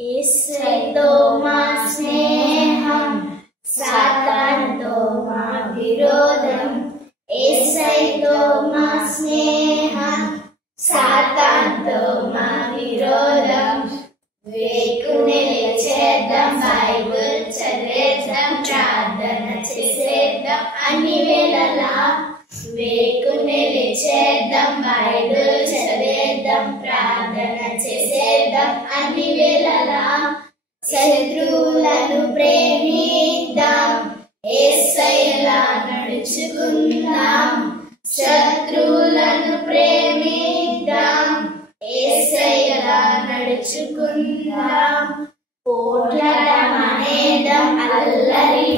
యేసయ్యతో మా స్నేహం, సాతానుతో మా విరోధం. యేసయ్యతో మా స్నేహం, సాతానుతో మా విరోధం. వేకునే లేచేద్దాం, బైబిల్ చదివేద్దాం, ప్రార్థన చేసేద్దాం అన్ని వేళలా. వేకునే లేచేద్దాం, బైబిల్ చదివేద్దాం, ప్రార్థన చేసేద్దాం అన్ని వేళలా. శత్రువులను ప్రేమిద్దాం, యేసయ్యలా నడుచుకుందాం. శత్రువులను ప్రేమిద్దాం, యేసయ్యలా నడుచుకుందాం. పోట్లాట మానేద్దాం, అల్లరి